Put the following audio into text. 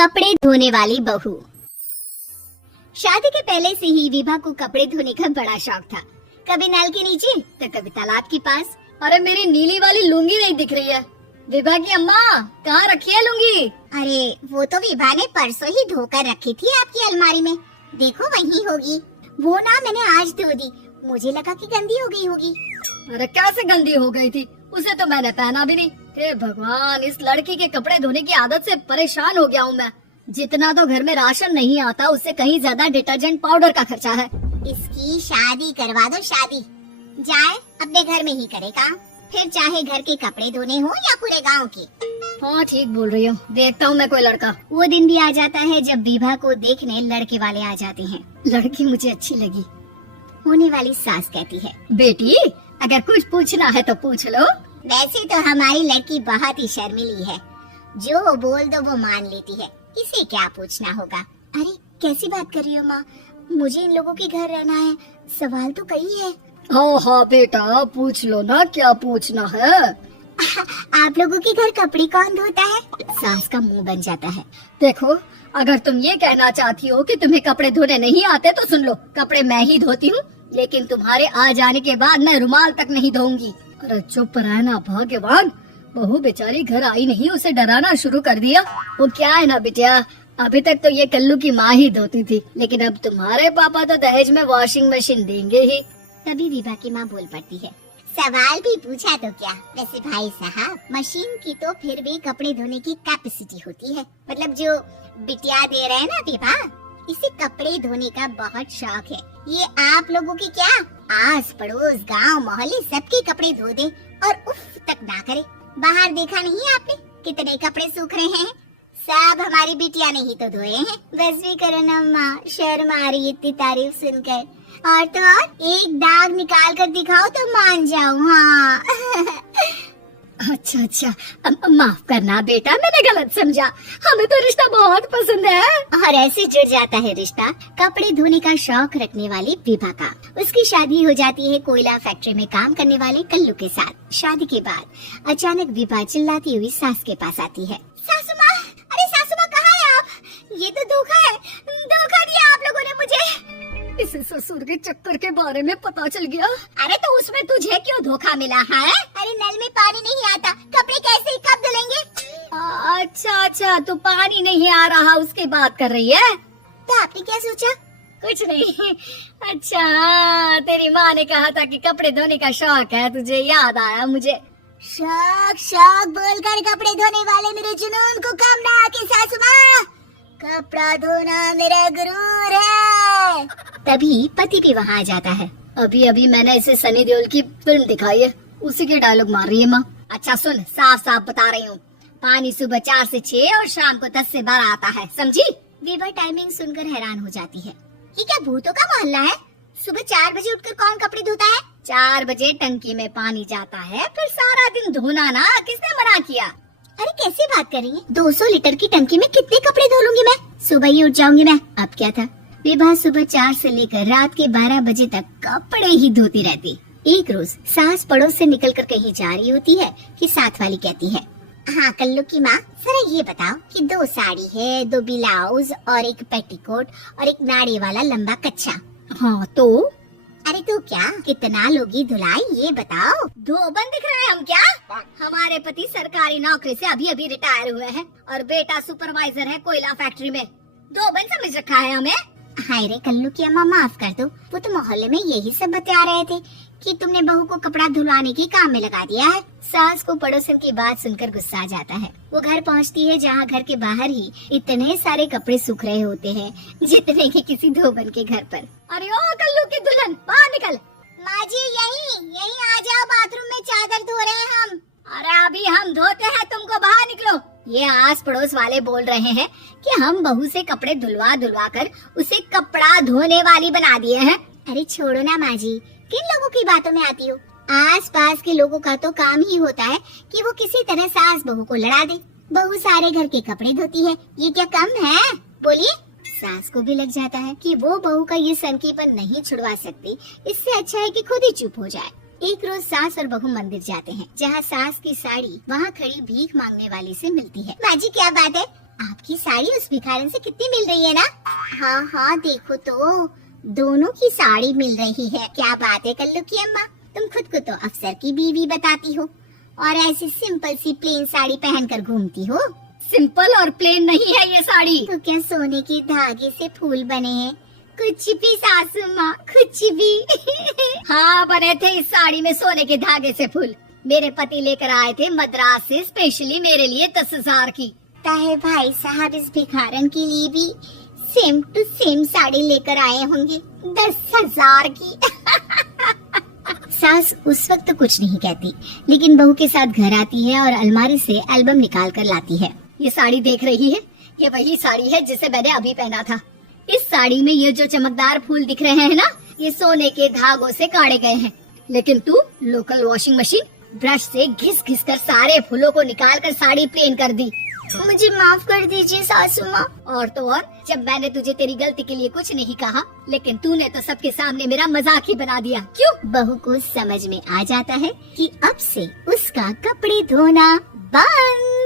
कपड़े धोने वाली बहू। शादी के पहले से ही विभा को कपड़े धोने का बड़ा शौक था। कभी नल के नीचे तो कभी तालाब के पास। अरे मेरी नीली वाली लुंगी नहीं दिख रही है। विभा की अम्मा कहाँ रखी है लुंगी? अरे वो तो विभा ने परसों ही धोकर रखी थी आपकी अलमारी में, देखो वहीं होगी। वो ना मैंने आज धो दी, मुझे लगा कि गंदी हो गई होगी। अरे कैसे गंदी हो गई थी, उसे तो मैंने पहना भी नहीं। हे भगवान, इस लड़की के कपड़े धोने की आदत से परेशान हो गया हूँ मैं। जितना तो घर में राशन नहीं आता उससे कहीं ज्यादा डिटर्जेंट पाउडर का खर्चा है। इसकी शादी करवा दो, शादी जाए अपने घर में ही करे काम, फिर चाहे घर के कपड़े धोने हो या पूरे गांव के। हाँ ठीक बोल रही हो, देखता हूँ मैं कोई लड़का। वो दिन भी आ जाता है जब विभा को देखने लड़के वाले आ जाते हैं। लड़की मुझे अच्छी लगी। होने वाली सास कहती है, बेटी अगर कुछ पूछना है तो पूछ लो। वैसे तो हमारी लड़की बहुत ही शर्मीली है, जो बोल दो वो मान लेती है, इसे क्या पूछना होगा। अरे कैसी बात कर रही हो माँ, मुझे इन लोगों के घर रहना है, सवाल तो कई है। हाँ हाँ बेटा पूछ लो ना, क्या पूछना है। आप लोगों के घर कपड़े कौन धोता है? सास का मुंह बन जाता है। देखो अगर तुम ये कहना चाहती हो कि तुम्हें कपड़े धोने नहीं आते तो सुन लो, कपड़े मैं ही धोती हूँ, लेकिन तुम्हारे आ जाने के बाद मैं रुमाल तक नहीं धोऊंगी। अरे चुप रहना भगवान, बहू बेचारी घर आई नहीं, उसे डराना शुरू कर दिया। वो क्या है ना बिटिया, अभी तक तो ये कल्लू की माँ ही धोती थी, लेकिन अब तुम्हारे पापा तो दहेज में वॉशिंग मशीन देंगे ही। तभी विभा की माँ बोल पड़ती है, सवाल भी पूछा तो क्या, वैसे भाई साहब मशीन की तो फिर भी कपड़े धोने की कैपेसिटी होती है, मतलब जो बिटिया दे रहे हैं ना विभा, इसे कपड़े धोने का बहुत शौक है। ये आप लोगों की क्या आस पड़ोस गांव मोहल्ले सबके कपड़े धो दे और उफ तक ना करे। बाहर देखा नहीं आपने कितने कपड़े सूख रहे हैं, सब हमारी बिटिया ने ही तो धोए हैं। बस भी करो ना माँ, शर्म आ रही इतनी तारीफ सुनकर। और तो और एक दाग निकाल कर दिखाओ तो मान जाओ। हाँ अच्छा माफ करना बेटा, मैंने गलत समझा, हमें तो रिश्ता बहुत पसंद है। और ऐसे जुड़ जाता है रिश्ता कपड़े धोने का शौक रखने वाली विभा का। उसकी शादी हो जाती है कोयला फैक्ट्री में काम करने वाले कल्लू के साथ। शादी के बाद अचानक विभा चिल्लाती हुई सास के पास आती है, सासू माँ, अरे सासू माँ कहाँ है आप? ये तो धोखा है, धोखा दिया आप लोगों ने मुझे। इसे ससुर के चक्कर के बारे में पता चल गया। अरे तो उसमें तुझे क्यों धोखा मिला है? अरे नल में पानी नहीं आता, कपड़े कैसे कब धुलेंगे? अच्छा तो पानी नहीं आ रहा उसकी बात कर रही है। तो आपने क्या सोचा? कुछ नहीं। अच्छा तेरी माँ ने कहा था कि कपड़े धोने का शौक है तुझे, याद आया मुझे। शौक बोलकर कपड़े धोने वाले मेरे जुनून को कम ना आके सासू माँ, कपड़ा धोना मेरा गुरूर है। तभी पति भी वहाँ आ जाता है। अभी मैंने इसे सनी देओल की फिल्म दिखाई है, उसी के डायलॉग मार रही है माँ। अच्छा सुन, साफ साफ बता रही हूँ, पानी सुबह 4 से 6 और शाम को 10 से 12 आता है, समझी? विभा टाइमिंग सुनकर हैरान हो जाती है, ये क्या भूतों का मोहल्ला है? सुबह 4 बजे उठकर कौन कपड़े धोता है? 4 बजे टंकी में पानी जाता है, फिर सारा दिन धोना ना, किसने मना किया? अरे कैसी बात कर रही है, 200 लीटर की टंकी में कितने कपड़े धो लूंगी मैं, सुबह ही उठ जाऊंगी मैं। अब क्या था, विभा सुबह 4 से लेकर रात के 12 बजे तक कपड़े ही धोती रहती। एक रोज सास पड़ोस से निकलकर कहीं जा रही होती है कि साथ वाली कहती है, हाँ कल्लू की माँ, जरा ये बताओ कि 2 साड़ी है, 2 ब्लाउज और एक पेटीकोट और एक नाड़ी वाला लंबा कच्छा। हाँ तो? अरे तो क्या, कितना लोगी धुलाई ये बताओ। धोबन दिख रहे हैं हम क्या? हमारे पति सरकारी नौकरी से अभी रिटायर हुए हैं और बेटा सुपरवाइजर है कोयला फैक्ट्री में, धोबन समझ रखा है हमें। हाय रे कल्लू की अम्मा, माफ कर दो, वो तो मोहल्ले में यही सब बता रहे थे कि तुमने बहू को कपड़ा धुलवाने के काम में लगा दिया है। सास को पड़ोसन की बात सुनकर गुस्सा आ जाता है। वो घर पहुंचती है जहाँ घर के बाहर ही इतने सारे कपड़े सूख रहे होते हैं जितने कि किसी धोबन के घर पर। अरे ओ कल्लू की दुल्हन, बाहर निकल। माँ जी यही आ जाओ, बाथरूम में चादर धो रहे हैं हम। अरे अभी हम धोते हैं, तुमको बाहर निकलो। ये आस पड़ोस वाले बोल रहे हैं कि हम बहू से कपड़े धुलवा कर उसे कपड़ा धोने वाली बना दिए हैं। अरे छोड़ो ना माँ जी, किन लोगों की बातों में आती हो? आस पास के लोगों का तो काम ही होता है कि वो किसी तरह सास बहू को लड़ा दे। बहू सारे घर के कपड़े धोती है, ये क्या कम है? बोलिए। सास को भी लग जाता है कि वो बहू का ये सनकीपन नहीं छुड़वा सकती, इससे अच्छा है कि खुद ही चुप हो जाए। एक रोज सास और बहू मंदिर जाते हैं, जहाँ सास की साड़ी वहाँ खड़ी भीख मांगने वाली से मिलती है। माँ जी क्या बात है, आपकी साड़ी उस भिखारन से कितनी मिल रही है ना? हाँ हाँ देखो तो, दोनों की साड़ी मिल रही है। क्या बात है कल्लू की अम्मा, तुम खुद को तो अफसर की बीवी बताती हो और ऐसी सिंपल सी प्लेन साड़ी पहनकर घूमती हो। सिंपल और प्लेन नहीं है ये साड़ी। तो क्या सोने के धागे से फूल बने हैं? कुछ भी सासू माँ, कुछ भी। हाँ बने थे इस साड़ी में सोने के धागे से फूल। मेरे पति लेकर आए थे मद्रास से स्पेशली मेरे लिए 10,000 की। ताहे भाई साहब इस भिखारन के लिए भी सेम टू सेम साड़ी लेकर आए होंगे 10,000 की। सास उस वक्त तो कुछ नहीं कहती, लेकिन बहू के साथ घर आती है और अलमारी से एल्बम निकाल कर लाती है। ये साड़ी देख रही है, ये वही साड़ी है जिसे मैंने अभी पहना था। इस साड़ी में ये जो चमकदार फूल दिख रहे हैं ना, ये सोने के धागों से काढ़े गए हैं। लेकिन तू लोकल वॉशिंग मशीन ब्रश से घिस घिस कर सारे फूलों को निकाल कर साड़ी प्लेन कर दी। मुझे माफ कर दीजिए सासू माँ। और तो और, जब मैंने तुझे तेरी गलती के लिए कुछ नहीं कहा, लेकिन तूने तो सबके सामने मेरा मजाक ही बना दिया। क्यों? बहू को समझ में आ जाता है कि अब से उसका कपड़े धोना बंद।